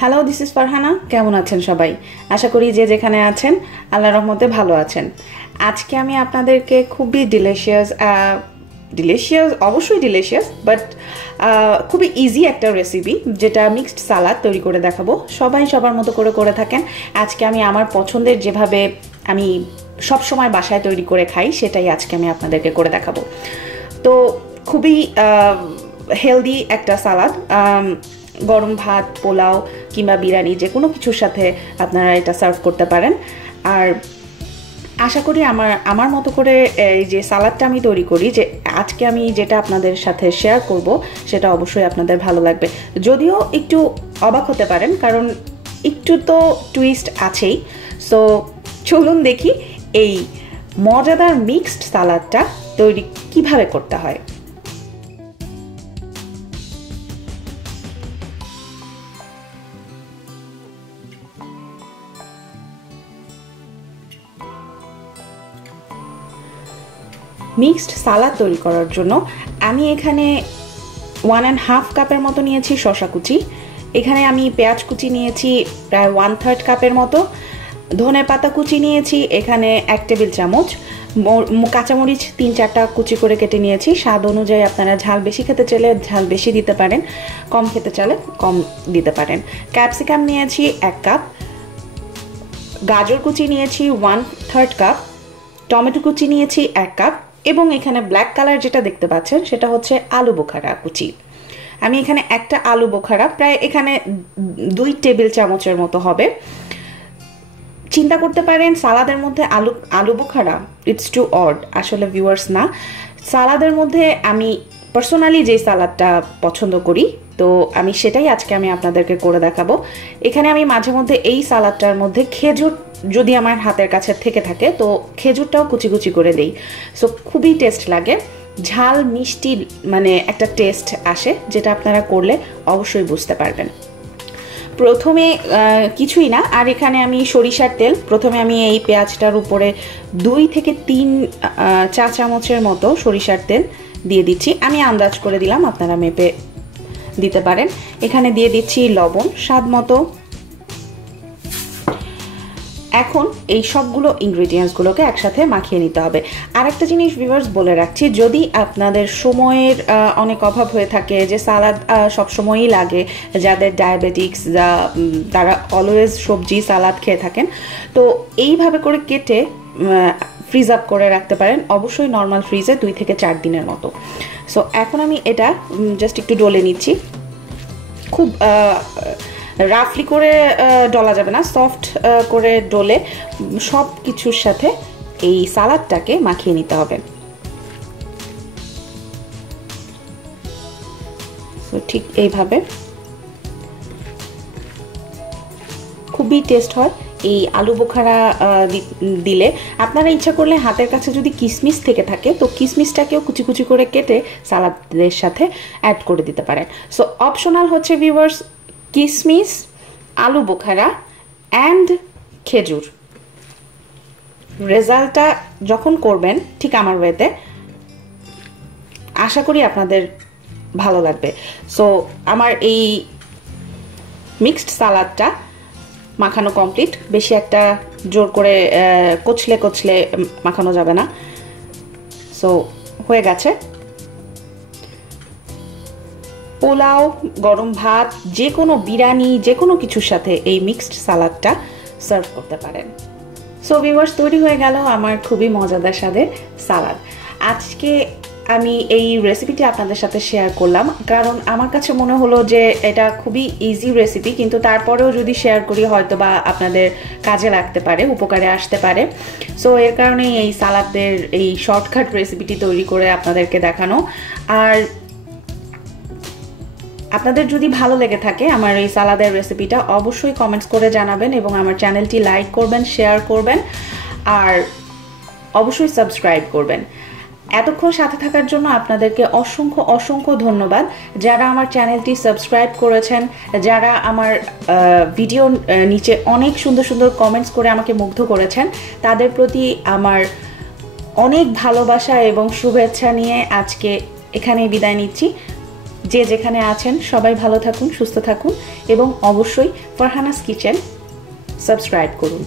Hello this is Farhana কেমন আছেন সবাই? আশা করি যে যেখানে আছেন আল্লাহ রহমতে ভালো আছেন। আজকে আমি আপনাদেরকে খুবই ডিলিশিয়াস ডিলিশিয়াস অবশ্যই ডিলিশিয়াস বাট খুবই ইজি একটা রেসিপি যেটা মিক্সড সালাদ তৈরি করে দেখাবো। সবাই সবার মতো করে করে থাকেন। আজকে আমি আমার পছন্দের যেভাবে আমি সব সময় বাসায় তৈরি করে খাই, সেটাই আজকে আমি আপনাদেরকে করে দেখাবো। তো খুবই হেলদি একটা সালাদ গরম ভাত, পোলাও কিংবা বিরিয়ানি যে কোনো কিছুর সাথে আপনারা এটা সার্ভ করতে পারেন। আর আশা করি আমার আমার মতো করে এই যে সালাদটা আমি তৈরি করি, যে আজকে আমি যেটা আপনাদের সাথে শেয়ার করব, সেটা অবশ্যই আপনাদের ভালো লাগবে। যদিও একটু অবাক হতে পারেন, কারণ একটু তো টুইস্ট আছেই। সো চলুন দেখি এই মজাদার মিক্সড সালাদটা তৈরি কীভাবে করতে হয়। মিক্সড সালাদ তৈরি করার জন্য আমি এখানে ওয়ান অ্যান্ড হাফ কাপের মতো নিয়েছি শশা কুচি। এখানে আমি পেঁয়াজ কুচি নিয়েছি প্রায় ওয়ান থার্ড কাপের মতো। ধনে পাতা কুচি নিয়েছি, এখানে এক টেবিল চামচ। কাঁচামরিচ তিন চারটা কুচি করে কেটে নিয়েছি। স্বাদ অনুযায়ী আপনারা ঝাল বেশি খেতে চাইলে ঝাল বেশি দিতে পারেন, কম খেতে চাইলে কম দিতে পারেন। ক্যাপসিকাম নিয়েছি এক কাপ। গাজর কুচি নিয়েছি ওয়ান থার্ড কাপ। টমেটো কুচি নিয়েছি এক কাপ। এবং এখানে ব্ল্যাক কালার যেটা দেখতে পাচ্ছেন, সেটা হচ্ছে আলু বোখারা কুচি। আমি এখানে একটা আলু বোখারা, প্রায় এখানে দুই টেবিল চামচের মতো হবে। চিন্তা করতে পারেন, সালাদের মধ্যে আলু আলু বোখারা ইটস টু অড আসলে ভিউয়ার্স না। সালাদের মধ্যে আমি পার্সোনালি যে সালাদটা পছন্দ করি তো আমি সেটাই আজকে আমি আপনাদেরকে করে দেখাবো। এখানে আমি মাঝে মধ্যে এই সালাদটার মধ্যে খেজুর যদি আমার হাতের কাছে থেকে থাকে, তো খেজুরটাও কুচি কুচি করে দেই। সো খুবই টেস্ট লাগে। ঝাল, মিষ্টি মানে একটা টেস্ট আসে, যেটা আপনারা করলে অবশ্যই বুঝতে পারবেন। প্রথমে কিছুই না, আর এখানে আমি সরিষার তেল। প্রথমে আমি এই পেঁয়াজটার উপরে দুই থেকে তিন চা চামচের মতো সরিষার তেল দিয়ে দিচ্ছি। আমি আন্দাজ করে দিলাম, আপনারা মেপে দিতে পারেন। এখানে দিয়ে দিচ্ছি লবণ, স্বাদ মতো। এখন এই সবগুলো ইনগ্রিডিয়েন্টসগুলোকে একসাথে মাখিয়ে নিতে হবে। আর একটা জিনিস ভিভার্স বলে রাখছি, যদি আপনাদের সময়ের অনেক অভাব হয়ে থাকে, যে সালাদ সবসময়ই লাগে, যাদের ডায়াবেটিক্স তারা অলওয়েজ সবজি, সালাদ খেয়ে থাকেন, তো এইভাবে করে কেটে ফ্রিজ আপ করে রাখতে পারেন, অবশ্যই নর্মাল ফ্রিজে দুই থেকে চার দিনের মতো। সো এখন আমি এটা জাস্ট একটু ডলে নিচ্ছি। খুব রাফলি করে ডলা যাবে না সফট করে ডলে সব কিছুর সাথে এই সালাদটাকে মাখিয়ে নিতে হবে। ঠিক এইভাবে। খুবই টেস্ট হয়। এই আলু বোখারা দিলে আপনারা ইচ্ছা করলে হাতের কাছে যদি কিসমিস থেকে থাকে, তো কিসমিসটাকেও কুচি কুচি করে কেটে সালাদের সাথে অ্যাড করে দিতে পারেন। সো অপশনাল হচ্ছে ভিউয়ার্স কিসমিস, আলু বোখারা অ্যান্ড খেজুর। রেজাল্টটা যখন করবেন, ঠিক আমার ওয়েতে আশা করি আপনাদের ভালো লাগবে। সো আমার এই মিক্সড সালাদটা মাখানো কমপ্লিট বেশি একটা জোর করে কচলে কচলে মাখানো যাবে না। সো হয়ে গেছে। পোলাও, গরম ভাত, যে কোনো বিরিয়ানি, যে কোনো কিছুর সাথে এই মিক্সড সালাদটা সার্ভ করতে পারেন। সো ভিউয়ার্স তৈরি হয়ে গেল আমার খুবই মজাদার স্বাদের সালাদ। আজকে আমি এই রেসিপিটি আপনাদের সাথে শেয়ার করলাম। কারণ আমার কাছে মনে হলো যে এটা খুবই ইজি রেসিপি কিন্তু তারপরেও যদি শেয়ার করি হয়তো বা আপনাদের কাজে লাগতে পারে, উপকারে আসতে পারে। সো এর কারণেই এই সালাদের এই শর্টকাট রেসিপিটি তৈরি করে আপনাদেরকে দেখানো। আর আপনাদের যদি ভালো লেগে থাকে আমার এই সালাদের রেসিপিটা অবশ্যই কমেন্টস করে জানাবেন এবং আমার চ্যানেলটি লাইক করবেন শেয়ার করবেন, আর অবশ্যই সাবস্ক্রাইব করবেন। এতক্ষণ সাথে থাকার জন্য আপনাদেরকে অসংখ্য অসংখ্য ধন্যবাদ। যারা আমার চ্যানেলটি সাবস্ক্রাইব করেছেন, যারা আমার ভিডিও নিচে অনেক সুন্দর সুন্দর কমেন্টস করে আমাকে মুগ্ধ করেছেন, তাদের প্রতি আমার অনেক ভালোবাসা এবং শুভেচ্ছা নিয়ে আজকে এখানেই বিদায় নিচ্ছি। যে যেখানে আছেন, সবাই ভালো থাকুন, সুস্থ থাকুন এবং অবশ্যই ফারহানাস কিচেন সাবস্ক্রাইব করুন।